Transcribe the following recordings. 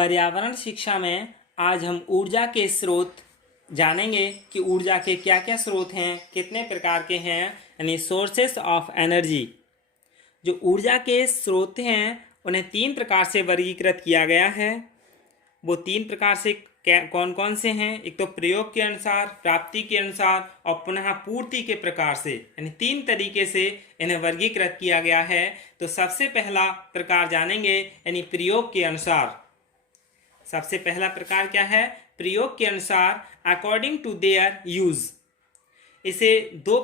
पर्यावरण शिक्षा में आज हम ऊर्जा के स्रोत जानेंगे कि ऊर्जा के क्या क्या स्रोत हैं, कितने प्रकार के हैं, यानी सोर्सेस ऑफ एनर्जी। जो ऊर्जा के स्रोत हैं उन्हें तीन प्रकार से वर्गीकृत किया गया है। वो तीन प्रकार से कौन कौन से हैं? एक तो प्रयोग के अनुसार, प्राप्ति के अनुसार और पुनः पूर्ति के प्रकार से, यानी तीन तरीके से इन्हें वर्गीकृत किया गया है। तो सबसे पहला प्रकार जानेंगे यानी प्रयोग के अनुसार। सबसे पहला प्रकार क्या है? प्रयोग के अनुसार, अकॉर्डिंग टू देयर यूज। इसे दो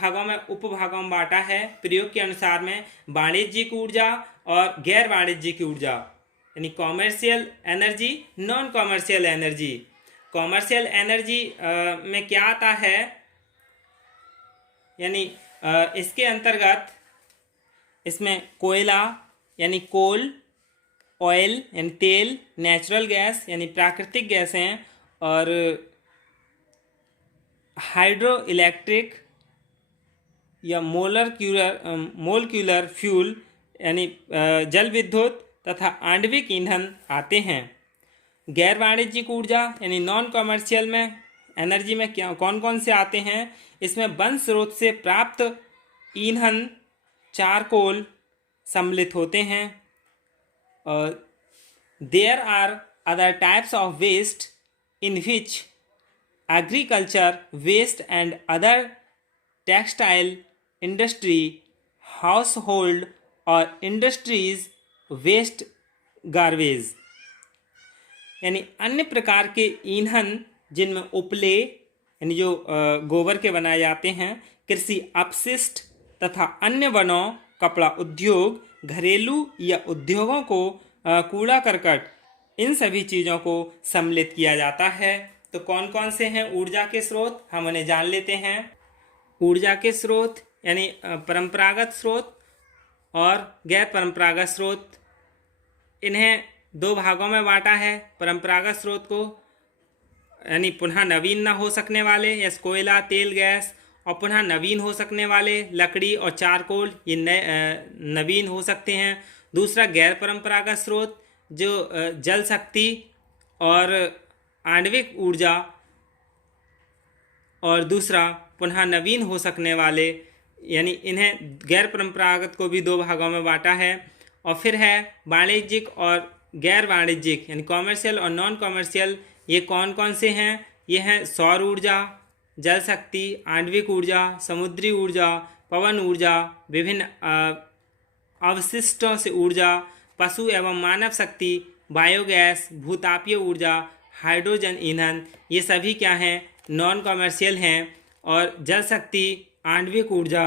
भागों में उपभागों में बांटा है। प्रयोग के अनुसार में वाणिज्यिक ऊर्जा और गैर वाणिज्यिक ऊर्जा, यानी commercial energy, non commercial energy. Commercial energy में क्या आता है, यानी इसके अंतर्गत इसमें कोयला यानी कोल, ऑयल यानी तेल, नेचुरल गैस यानी प्राकृतिक गैसें और हाइड्रो इलेक्ट्रिक या मोलक्यूलर फ्यूल यानी जल विद्युत तथा आणविक ईंधन आते हैं। गैर वाणिज्यिक ऊर्जा यानी नॉन कॉमर्शियल में एनर्जी में क्या कौन कौन से आते हैं? इसमें वन स्रोत से प्राप्त ईंधन, चारकोल सम्मिलित होते हैं। There are other types of waste in which agriculture waste and other textile industry, household और इंडस्ट्रीज वेस्ट गार्बेज, यानी अन्य प्रकार के ईंधन जिनमें उपले यानी जो गोबर के बनाए जाते हैं, कृषि अपशिष्ट तथा अन्य वनों, कपड़ा उद्योग, घरेलू या उद्योगों को कूड़ा करकट, इन सभी चीज़ों को सम्मिलित किया जाता है। तो कौन कौन से हैं ऊर्जा के स्रोत, हम उन्हें जान लेते हैं। ऊर्जा के स्रोत यानी परंपरागत स्रोत और गैर परंपरागत स्रोत, इन्हें दो भागों में बांटा है। परंपरागत स्रोत को यानी पुनः नवीन न हो सकने वाले, जैसे कोयला, तेल, गैस, और पुनः नवीन हो सकने वाले लकड़ी और चारकोल, ये नवीन हो सकते हैं। दूसरा गैर परंपरागत स्रोत जो जल शक्ति और आणविक ऊर्जा, और दूसरा पुनः नवीन हो सकने वाले, यानी इन्हें गैर परंपरागत को भी दो भागों में बांटा है। और फिर है वाणिज्यिक और गैर वाणिज्यिक, यानी कॉमर्शियल और नॉन कॉमर्शियल। ये कौन कौन से हैं? ये हैं सौर ऊर्जा, जल शक्ति, आणविक ऊर्जा, समुद्री ऊर्जा, पवन ऊर्जा, विभिन्न अवशिष्टों से ऊर्जा, पशु एवं मानव शक्ति, बायोगैस, भूतापीय ऊर्जा, हाइड्रोजन ईंधन। ये सभी क्या हैं? नॉन कॉमर्शियल हैं। और जल शक्ति, आणविक ऊर्जा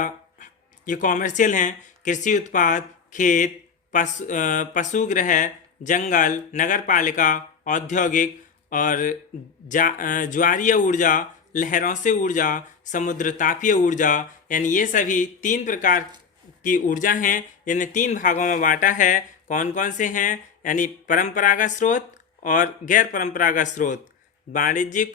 ये कॉमर्शियल हैं। कृषि उत्पाद, खेत, पशुगृह, जंगल, नगरपालिका, औद्योगिक और ज्वारीय ऊर्जा, लहरों से ऊर्जा, समुद्र तापीय ऊर्जा, यानी ये सभी तीन प्रकार की ऊर्जा हैं जिन्हें तीन भागों में बांटा है। कौन कौन से हैं? यानी परंपरागत स्रोत और गैर परंपरागत स्रोत, वाणिज्यिक,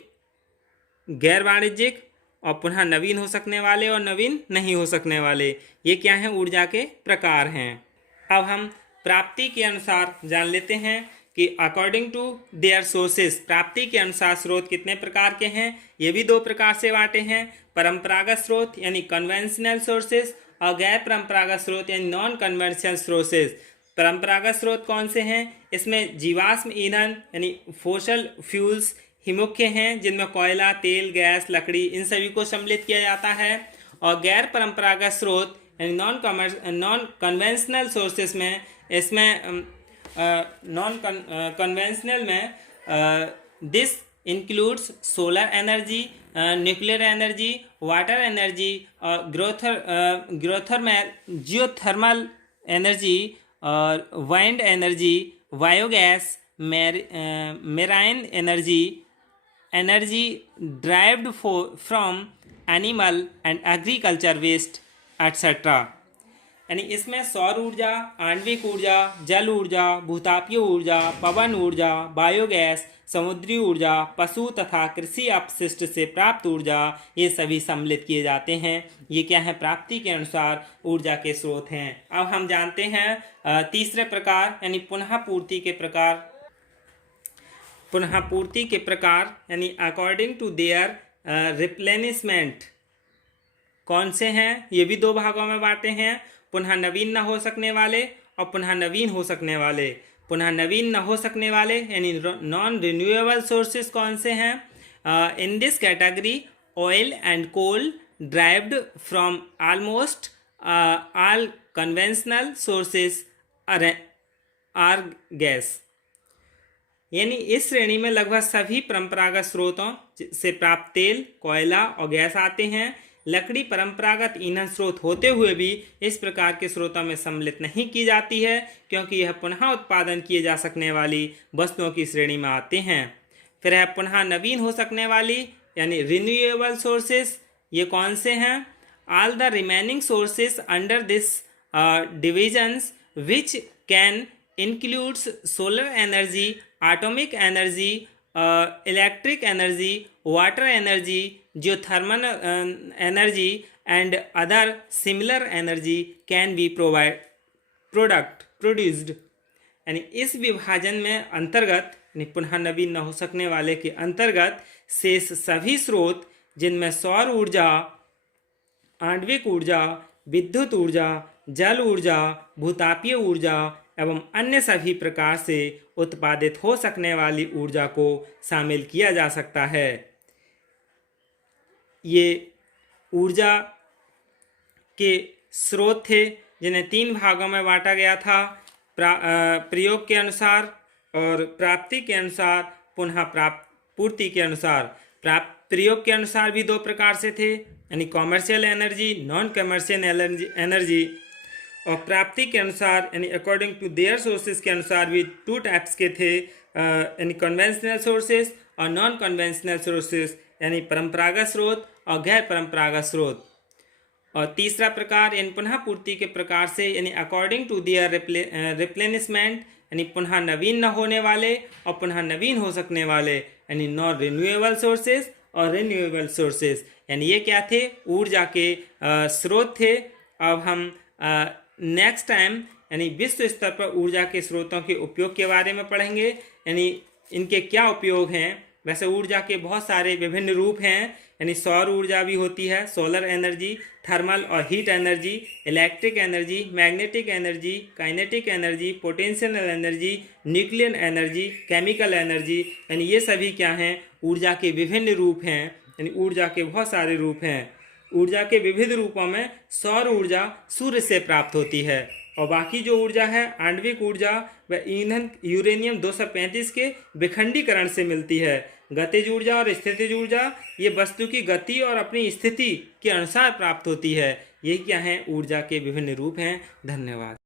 गैर वाणिज्यिक, और पुनः नवीन हो सकने वाले और नवीन नहीं हो सकने वाले। ये क्या हैं? ऊर्जा के प्रकार हैं। अब हम प्राप्ति के अनुसार जान लेते हैं कि अकॉर्डिंग टू देयर सोर्सेस, प्राप्ति के अनुसार स्रोत कितने प्रकार के हैं। ये भी दो प्रकार से बांटे हैं। परंपरागत स्रोत यानी कन्वेंशनल सोर्सेस और गैर परंपरागत स्रोत यानी नॉन कन्वेंशनल सोर्सेस। परंपरागत स्रोत कौन से हैं? इसमें जीवाश्म ईंधन यानी फोसल फ्यूल्स ही मुख्य हैं, जिनमें कोयला, तेल, गैस, लकड़ी, इन सभी को सम्मिलित किया जाता है। और गैर परंपरागत स्रोत यानी नॉन कन्वेंशनल सोर्सेस में, इसमें नॉन कन्वेंशनल में this includes solar energy, nuclear energy, water energy, geothermal energy और wind energy, biogas, marine energy, energy derived from animal and agriculture waste etcetera. यानी इसमें सौर ऊर्जा, आणविक ऊर्जा, जल ऊर्जा, भूतापीय ऊर्जा, पवन ऊर्जा, बायोगैस, समुद्री ऊर्जा, पशु तथा कृषि अपशिष्ट से प्राप्त ऊर्जा, ये सभी सम्मिलित किए जाते हैं। ये क्या है? प्राप्ति के अनुसार ऊर्जा के स्रोत हैं। अब हम जानते हैं तीसरे प्रकार यानी पुनः पूर्ति के प्रकार। पुनः पूर्ति के प्रकार यानी अकॉर्डिंग टू देयर रिप्लेनिशमेंट कौन से हैं, ये भी दो भागों में बांटे हैं, पुनः नवीन न हो सकने वाले और पुनः नवीन हो सकने वाले। पुनः नवीन न हो सकने वाले यानी नॉन रिन्यूएबल सोर्सेज कौन से हैं? In this category oil and coal derived from almost all conventional sources are gas, यानी इस श्रेणी में लगभग सभी परंपरागत स्रोतों से प्राप्त तेल, कोयला और गैस आते हैं। लकड़ी परंपरागत ईंधन स्रोत होते हुए भी इस प्रकार के स्रोतों में सम्मिलित नहीं की जाती है, क्योंकि यह पुनः उत्पादन किए जा सकने वाली वस्तुओं की श्रेणी में आते हैं। फिर है पुनः नवीन हो सकने वाली यानी रिन्यूएबल सोर्सेस, ये कौन से हैं? All the remaining sources under this divisions which can includes solar energy, atomic energy, electric energy, water energy, geothermal energy and other similar energy can be produced। यानी इस विभाजन में अंतर्गत पुनः नवीन न हो सकने वाले के अंतर्गत शेष सभी स्रोत जिनमें सौर ऊर्जा, आणविक ऊर्जा, विद्युत ऊर्जा, जल ऊर्जा, भूतापीय ऊर्जा एवं अन्य सभी प्रकार से उत्पादित हो सकने वाली ऊर्जा को शामिल किया जा सकता है। ये ऊर्जा के स्रोत थे जिन्हें तीन भागों में बांटा गया था, प्रयोग के अनुसार और प्राप्ति के अनुसार, पुनः पूर्ति के अनुसार। प्रयोग के अनुसार भी दो प्रकार से थे, यानी commercial energy, non commercial energy, और प्राप्ति के अनुसार यानी अकॉर्डिंग टू देयर सोर्सेज के अनुसार भी टू टाइप्स के थे, यानी कन्वेंशनल सोर्सेज और नॉन कन्वेंशनल सोर्सेज, यानी परंपरागत स्रोत और गैर परंपरागत स्रोत। और तीसरा प्रकार यानी पुनः पूर्ति के प्रकार से यानी अकॉर्डिंग टू देयर रिप्लेनिशमेंट, यानी पुनः नवीन न होने वाले और पुनः नवीन हो सकने वाले, यानी नॉन रिन्यूएबल सोर्सेज और रिन्यूएबल सोर्सेज। यानी ये क्या थे? ऊर्जा के स्रोत थे। अब हम नेक्स्ट टाइम यानी विश्व स्तर पर ऊर्जा के स्रोतों के उपयोग के बारे में पढ़ेंगे, यानी इनके क्या उपयोग हैं। वैसे ऊर्जा के बहुत सारे विभिन्न रूप हैं, यानी सौर ऊर्जा भी होती है, सोलर एनर्जी, थर्मल और heat energy, electric energy, magnetic energy, kinetic energy, potential energy, nuclear energy, chemical energy, यानी ये सभी क्या हैं? ऊर्जा के विभिन्न रूप हैं, यानी यूर्जा के बहुत सारे रूप हैं। ऊर्जा के विविध रूपों में सौर ऊर्जा सूर्य से प्राप्त होती है, और बाकी जो ऊर्जा है आणविक ऊर्जा व ईंधन यूरेनियम 235 के विखंडीकरण से मिलती है। गतिज ऊर्जा और स्थितिज ऊर्जा ये वस्तु की गति और अपनी स्थिति के अनुसार प्राप्त होती है। ये क्या है? ऊर्जा के विभिन्न रूप हैं। धन्यवाद।